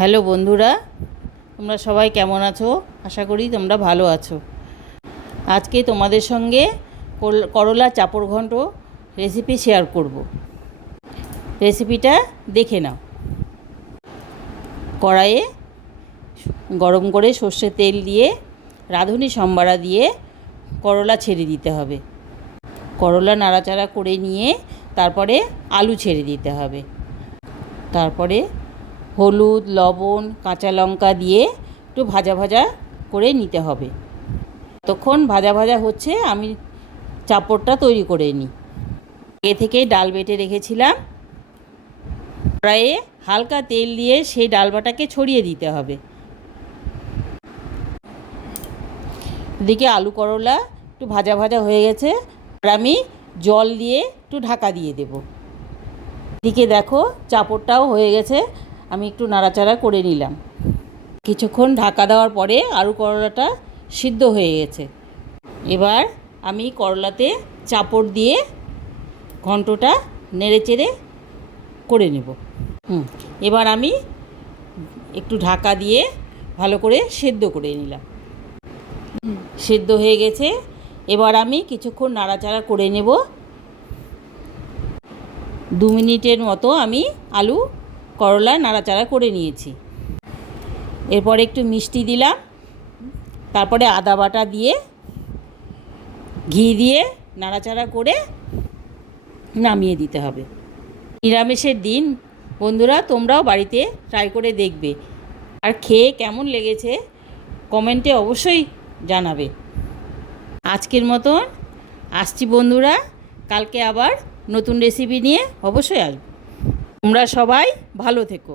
Hello বন্ধুরা, তোমরা সবাই কেমন আছো? আশা করি তোমরা ভালো আছো। আজকে তোমাদের সঙ্গে করলা চাপড় ঘন্ট রেসিপি শেয়ার করব। রেসিপিটা দেখে নাও। কড়াইয়ে গরম করে সর্ষের তেল দিয়ে রাঁধুনি সম্বারা দিয়ে করলা ছেড়ে দিতে হবে। করলা নাড়াচাড়া করে নিয়ে তারপরে আলু ছেড়ে দিতে হবে। তারপরে হলুদ, লবণ, কাঁচা লঙ্কা দিয়ে একটু ভাজা ভাজা করে নিতে হবে। ততক্ষণ ভাজা ভাজা হচ্ছে আমি চাপড়টা তৈরি করে নিই। আগে থেকেই ডাল বেটে রেখেছিলাম। কড়াইয়ে হালকা তেল দিয়ে সেই ডাল বাটাকে ছড়িয়ে দিতে হবে। এদিকে আলু করলা একটু ভাজা ভাজা হয়ে গেছে, আর আমি জল দিয়ে একটু ঢাকা দিয়ে দেব। এদিকে দেখো চাপড়টাও হয়ে গেছে, আমি একটু নাড়াচাড়া করে নিলাম। কিছুক্ষণ ঢাকা দেওয়ার পরে আলু করলাটা সিদ্ধ হয়ে গেছে। এবার আমি করলাতে চাপড় দিয়ে ঘন্টটা নেড়েচেড়ে করে নেব। এবার আমি একটু ঢাকা দিয়ে ভালো করে সেদ্ধ করে নিলাম। সেদ্ধ হয়ে গেছে, এবার আমি কিছুক্ষণ নাড়াচাড়া করে নেব। 2 মিনিটের মতো আমি আলু করলা নাড়াচাড়া করে নিয়েছি। এরপরে একটু মিষ্টি দিলাম, তারপরে আদা বাটা দিয়ে ঘি দিয়ে নাড়াচাড়া করে নামিয়ে দিতে হবে। নিরামিষের দিন বন্ধুরা, তোমরাও বাড়িতে ট্রাই করে দেখবে, আর খেয়ে কেমন লেগেছে কমেন্টে অবশ্যই জানাবে। আজকের মতন আসছি বন্ধুরা, কালকে আবার নতুন রেসিপি নিয়ে অবশ্যই আসবো। তোমরা সবাই ভালো থেকো।